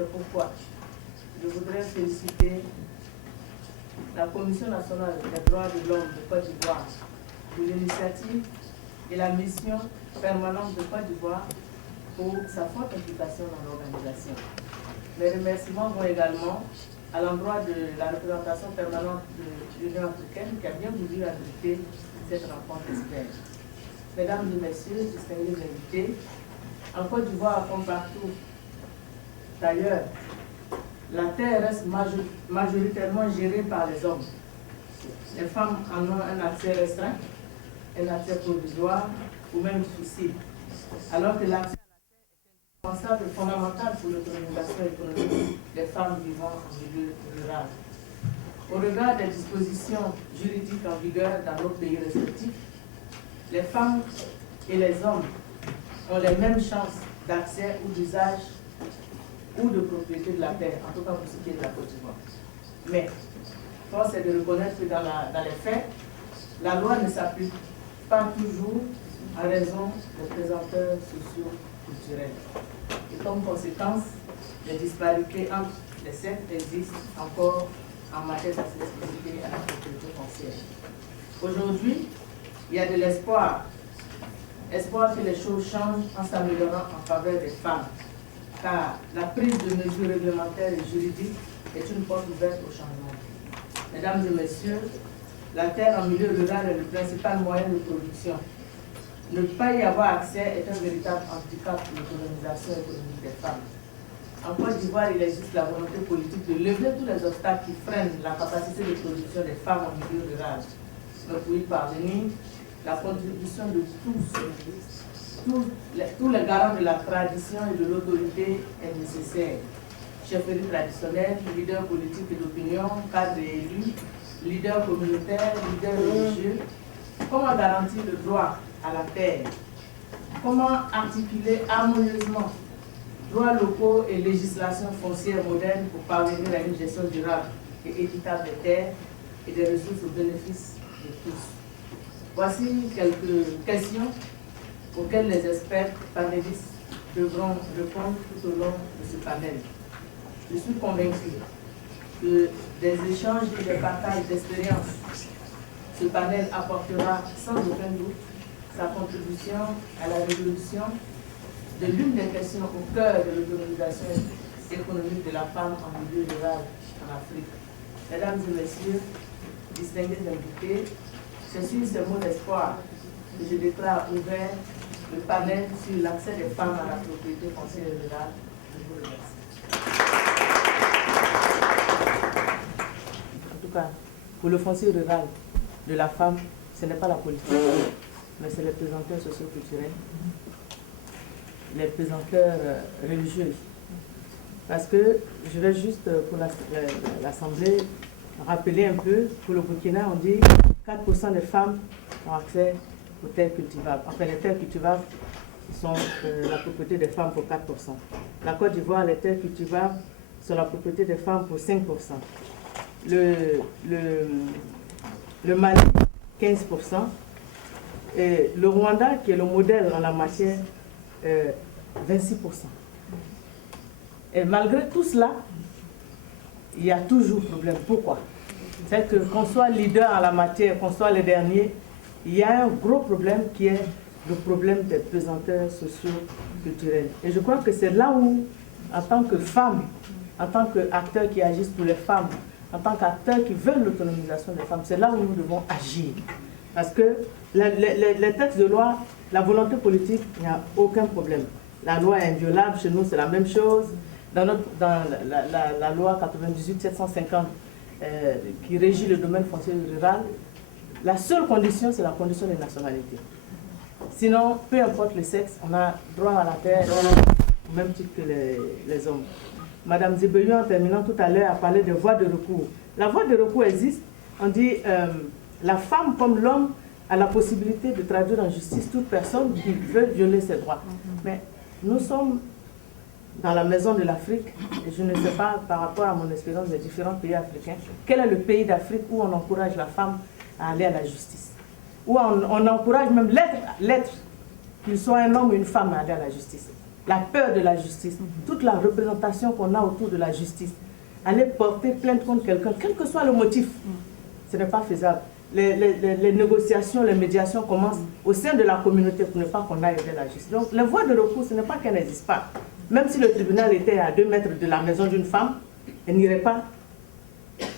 C'est pourquoi je voudrais féliciter la Commission nationale des droits de l'homme de Côte d'Ivoire pour l'initiative et la mission permanente de Côte d'Ivoire pour sa forte implication dans l'organisation. Mes remerciements vont également à l'endroit de la représentation permanente de l'Union africaine qui a bien voulu abriter cette rencontre experte. Mesdames et messieurs, distingués invités, en Côte d'Ivoire comme partout d'ailleurs, la terre reste majoritairement gérée par les hommes. Les femmes en ont un accès restreint, un accès provisoire ou même difficile, alors que l'accès à la terre est indispensable et fondamental pour l'autonomisation économique des femmes vivant en milieu rural. Au regard des dispositions juridiques en vigueur dans nos pays respectifs, les femmes et les hommes ont les mêmes chances d'accès ou d'usage ou de propriété de la terre, en tout cas pour ce qui est de la Côte d'Ivoire. Mais, force est de reconnaître que dans les faits, la loi ne s'applique pas toujours en raison des présenteurs socio-culturels. Et comme conséquence, les disparités entre les sectes existent encore en matière d'accessibilité à la propriété foncière. Aujourd'hui, il y a de l'espoir. Espoir que les choses changent en s'améliorant en faveur des femmes, car la prise de mesures réglementaires et juridiques est une porte ouverte au changement. Mesdames et messieurs, la terre en milieu rural est le principal moyen de production. Ne pas y avoir accès est un véritable handicap pour l'autonomisation économique des femmes. En Côte d'Ivoire, il existe la volonté politique de lever tous les obstacles qui freinent la capacité de production des femmes en milieu rural. Mais pour y parvenir, la contribution de tous les garants de la tradition et de l'autorité est nécessaire. Chefferie traditionnelle, leaders politiques et d'opinion, cadres élus, leaders communautaires, leaders religieux. Comment garantir le droit à la terre? Comment articuler harmonieusement droits locaux et législation foncière moderne pour parvenir à une gestion durable et équitable des terres et des ressources au bénéfice de tous? Voici quelques questions auxquelles les experts panélistes devront répondre tout au long de ce panel. Je suis convaincu que des échanges et des partages d'expériences, ce panel apportera sans aucun doute sa contribution à la résolution de l'une des questions au cœur de l'autonomisation économique de la femme en milieu rural en Afrique. Mesdames et messieurs, distingués invités, c'est sur ces mots d'espoir que je déclare ouvert le panel sur l'accès des femmes à la propriété foncière rurale. Je vous remercie. En tout cas, pour le foncier rural de la femme, ce n'est pas la politique, mais c'est les pesanteurs socio-culturels, les pesanteurs religieux. Parce que je vais juste, pour l'Assemblée, rappeler un peu, pour le Burkina, on dit 4% des femmes ont accès aux terres cultivables. Enfin, les terres cultivables sont la propriété des femmes pour 4%. La Côte d'Ivoire, les terres cultivables sont la propriété des femmes pour 5%. Le Mali, 15%. Et le Rwanda, qui est le modèle en la matière, 26%. Et malgré tout cela, il y a toujours problème. Pourquoi? C'est que qu'on soit leader en la matière, qu'on soit les derniers, il y a un gros problème qui est le problème des pesanteurs socio-culturels. Et je crois que c'est là où, en tant que femme, en tant qu'acteurs qui agissent pour les femmes, en tant qu'acteurs qui veulent l'autonomisation des femmes, c'est là où nous devons agir. Parce que les textes de loi, la volonté politique, il n'y a aucun problème. La loi est inviolable, chez nous c'est la même chose. Dans la loi 98-750 qui régit le domaine foncier rural, la seule condition, c'est la condition de nationalité. Sinon, peu importe le sexe, on a droit à la terre au même titre que les hommes. Madame Zébéliou, en terminant tout à l'heure, a parlé de voies de recours. La voie de recours existe. On dit la femme comme l'homme a la possibilité de traduire en justice toute personne qui veut violer ses droits. Mais nous sommes dans la maison de l'Afrique, et je ne sais pas par rapport à mon expérience des différents pays africains, quel est le pays d'Afrique où on encourage la femme à aller à la justice, où on encourage même l'être, qu'il soit un homme ou une femme, à aller à la justice. la peur de la justice, toute la représentation qu'on a autour de la justice. Aller porter plainte contre quelqu'un, quel que soit le motif, ce n'est pas faisable. Les négociations, les médiations commencent au sein de la communauté pour ne pas qu'on aille vers la justice. Donc, les voies de recours, ce n'est pas qu'elles n'existent pas. Même si le tribunal était à 2 mètres de la maison d'une femme, elle n'irait pas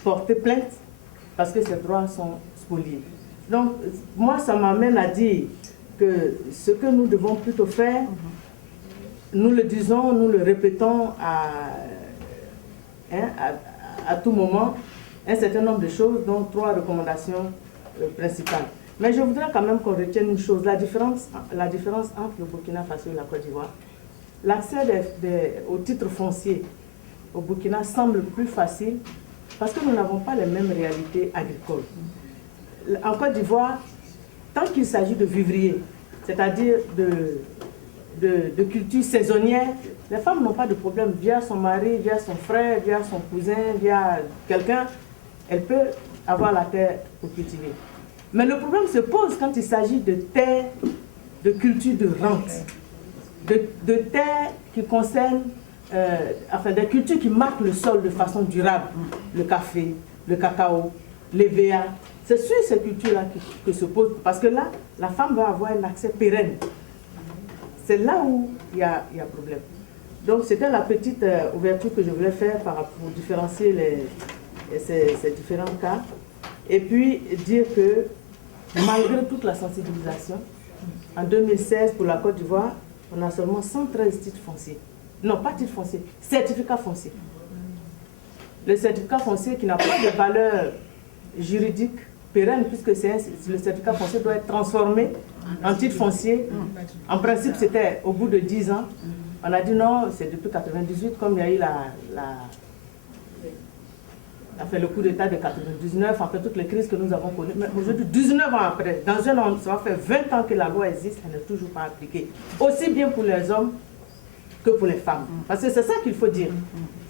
porter plainte parce que ses droits sont spoliés. Donc, moi, ça m'amène à dire que ce que nous devons plutôt faire, nous le disons, nous le répétons à tout moment, un certain nombre de choses, dont 3 recommandations principales. Mais je voudrais quand même qu'on retienne une chose, la différence entre le Burkina Faso et la Côte d'Ivoire. L'accès aux titres fonciers au Burkina semble plus facile parce que nous n'avons pas les mêmes réalités agricoles. En Côte d'Ivoire, tant qu'il s'agit de vivriers, c'est-à-dire de cultures saisonnières, les femmes n'ont pas de problème. Via son mari, via son frère, via son cousin, via quelqu'un, elle peut avoir la terre pour cultiver. Mais le problème se pose quand il s'agit de terres, de cultures de rente, de terres qui concernent, des cultures qui marquent le sol de façon durable. Le café, le cacao, l'EVA. C'est sur ces cultures-là que se pose, parce que là, la femme va avoir un accès pérenne. C'est là où il y a problème. Donc c'était la petite ouverture que je voulais faire pour différencier ces différents cas. Et puis dire que malgré toute la sensibilisation, en 2016 pour la Côte d'Ivoire, on a seulement 113 titres fonciers. Non, pas titres fonciers, certificats fonciers. Le certificat foncier qui n'a pas de valeur juridique pérenne, puisque le certificat foncier doit être transformé en titre foncier. En principe, c'était au bout de 10 ans. On a dit non, c'est depuis 1998, comme il y a eu le coup d'État de 1999, en fait, toutes les crises que nous avons connues. Mais aujourd'hui, 19 ans après, dans un an, ça va faire 20 ans que la loi existe, elle n'est toujours pas appliquée. Aussi bien pour les hommes que pour les femmes. Parce que c'est ça qu'il faut dire.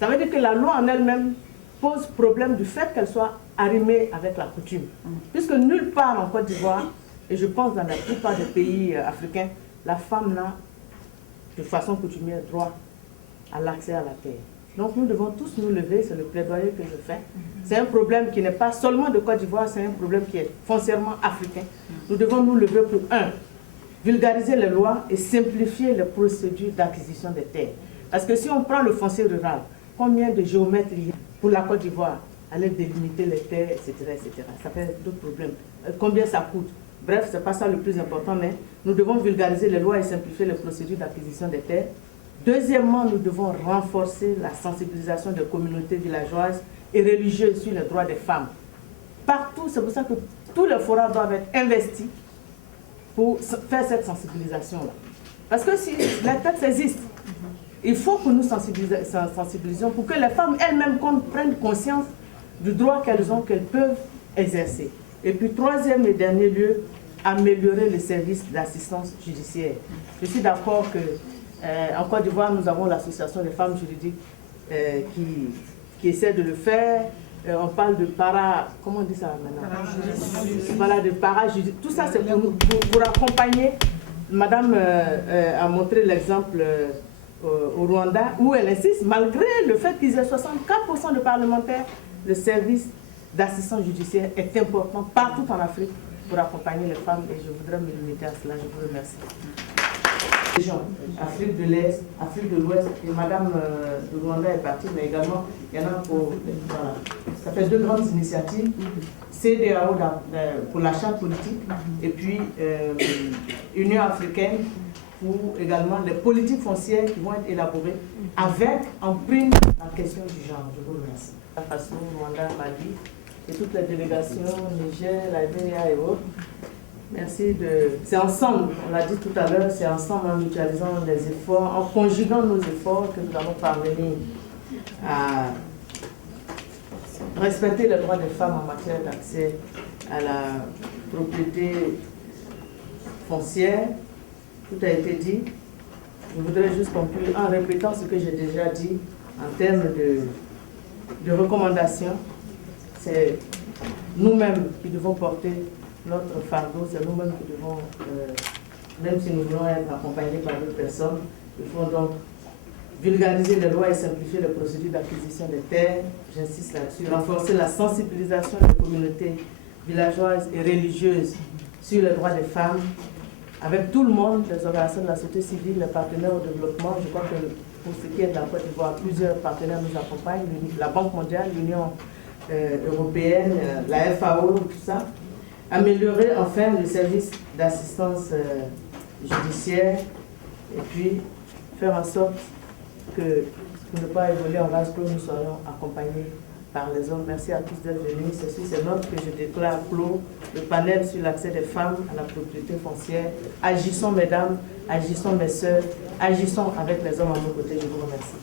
Ça veut dire que la loi en elle-même pose problème du fait qu'elle soit arrimée avec la coutume. Puisque nulle part en Côte d'Ivoire, et je pense dans la plupart des pays africains, la femme n'a de façon coutumière droit à l'accès à la terre. Donc nous devons tous nous lever, c'est le plaidoyer que je fais. C'est un problème qui n'est pas seulement de Côte d'Ivoire, c'est un problème qui est foncièrement africain. Nous devons nous lever pour, vulgariser les lois et simplifier les procédures d'acquisition des terres. Parce que si on prend le foncier rural, combien de géomètres il y a pour la Côte d'Ivoire, aller délimiter les terres, etc., etc. Ça fait d'autres problèmes. Combien ça coûte? Bref, ce n'est pas ça le plus important, mais nous devons vulgariser les lois et simplifier les procédures d'acquisition des terres. Deuxièmement, nous devons renforcer la sensibilisation des communautés villageoises et religieuses sur les droits des femmes. Partout, c'est pour ça que tous les forats doivent être investis pour faire cette sensibilisation-là. Parce que si les textes existent, il faut que nous sensibilisions pour que les femmes elles-mêmes prennent conscience du droit qu'elles ont, qu'elles peuvent exercer. Et puis, troisième et dernier lieu, améliorer les services d'assistance judiciaire. Je suis d'accord qu'en Côte d'Ivoire, nous avons l'association des femmes juridiques qui essaie de le faire. On parle de comment on dit ça maintenant? Voilà, de parajuridique. Tout ça, c'est pour accompagner. Madame a montré l'exemple au Rwanda, où elle insiste, malgré le fait qu'ils aient 64% de parlementaires, le service d'assistance judiciaire est important partout en Afrique pour accompagner les femmes, et je voudrais me limiter à cela. Je vous remercie. Afrique de l'Est, Afrique de l'Ouest, et Madame de Rwanda est partie, mais également, il y en a pour... Voilà. Ça fait 2 grandes initiatives, CEDEAO pour la charte politique, et puis Union africaine pour également les politiques foncières qui vont être élaborées avec, en prime, la question du genre. Je vous remercie. La façon, Rwanda, Mali, et toutes les délégations, Niger, Libéria et autres. Merci c'est ensemble, on l'a dit tout à l'heure, c'est ensemble en mutualisant les efforts, en conjuguant nos efforts que nous allons parvenir à respecter les droits des femmes en matière d'accès à la propriété foncière. Tout a été dit. Je voudrais juste conclure en répétant ce que j'ai déjà dit en termes de recommandations. C'est nous-mêmes qui devons porter notre fardeau, c'est nous-mêmes qui devons, même si nous voulons être accompagnés par d'autres personnes, Il faut donc vulgariser les lois et simplifier les procédures d'acquisition des terres, j'insiste là-dessus, renforcer la sensibilisation des communautés villageoises et religieuses sur les droits des femmes, avec tout le monde, les organisations de la société civile, les partenaires au développement. Je crois que pour ce qui est de la Côte d'Ivoire, plusieurs partenaires nous accompagnent, la Banque mondiale, l'Union européenne, la FAO, tout ça. Améliorer enfin le service d'assistance judiciaire et puis faire en sorte que, pour ne pas évoluer en vase clos, nous soyons accompagnés par les hommes. Merci à tous d'être venus. C'est sur ces notes que je déclare clos le panel sur l'accès des femmes à la propriété foncière. Agissons, mesdames, agissons, mes sœurs, agissons avec les hommes à nos côtés. Je vous remercie.